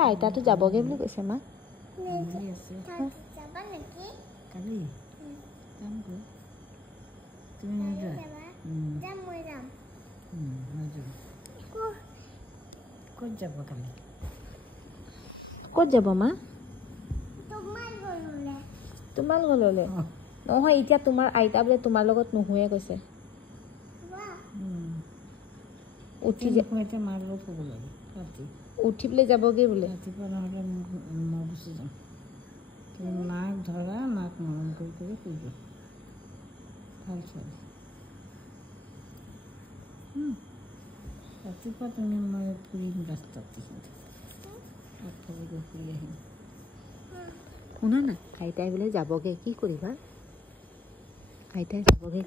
আইতাটো যাবগে বুলি কৈছে মা ক'ত যাব মা তোমাৰ ঘৰলে নহয় এতিয়া তোমাৰ আইতা বোলে তোমাৰ লগত নুশুৱে কৈছে উঠি মাৰ লগত শুব লাগে উঠি পেলাই যাবগে বোলে ৰাতিপুৱা নহ'লে মই গুচি যাম মাক ধৰা মাক মৰম কৰি কৰি শুই যোৱা ভাল ছোৱালী ৰাতিপুৱা তুমি মই ফুৰিম ৰাস্তাত ফুৰি আহিম শুনা না আইতাই বোলে যাবগে কি কৰিবা আইতাই যাবগে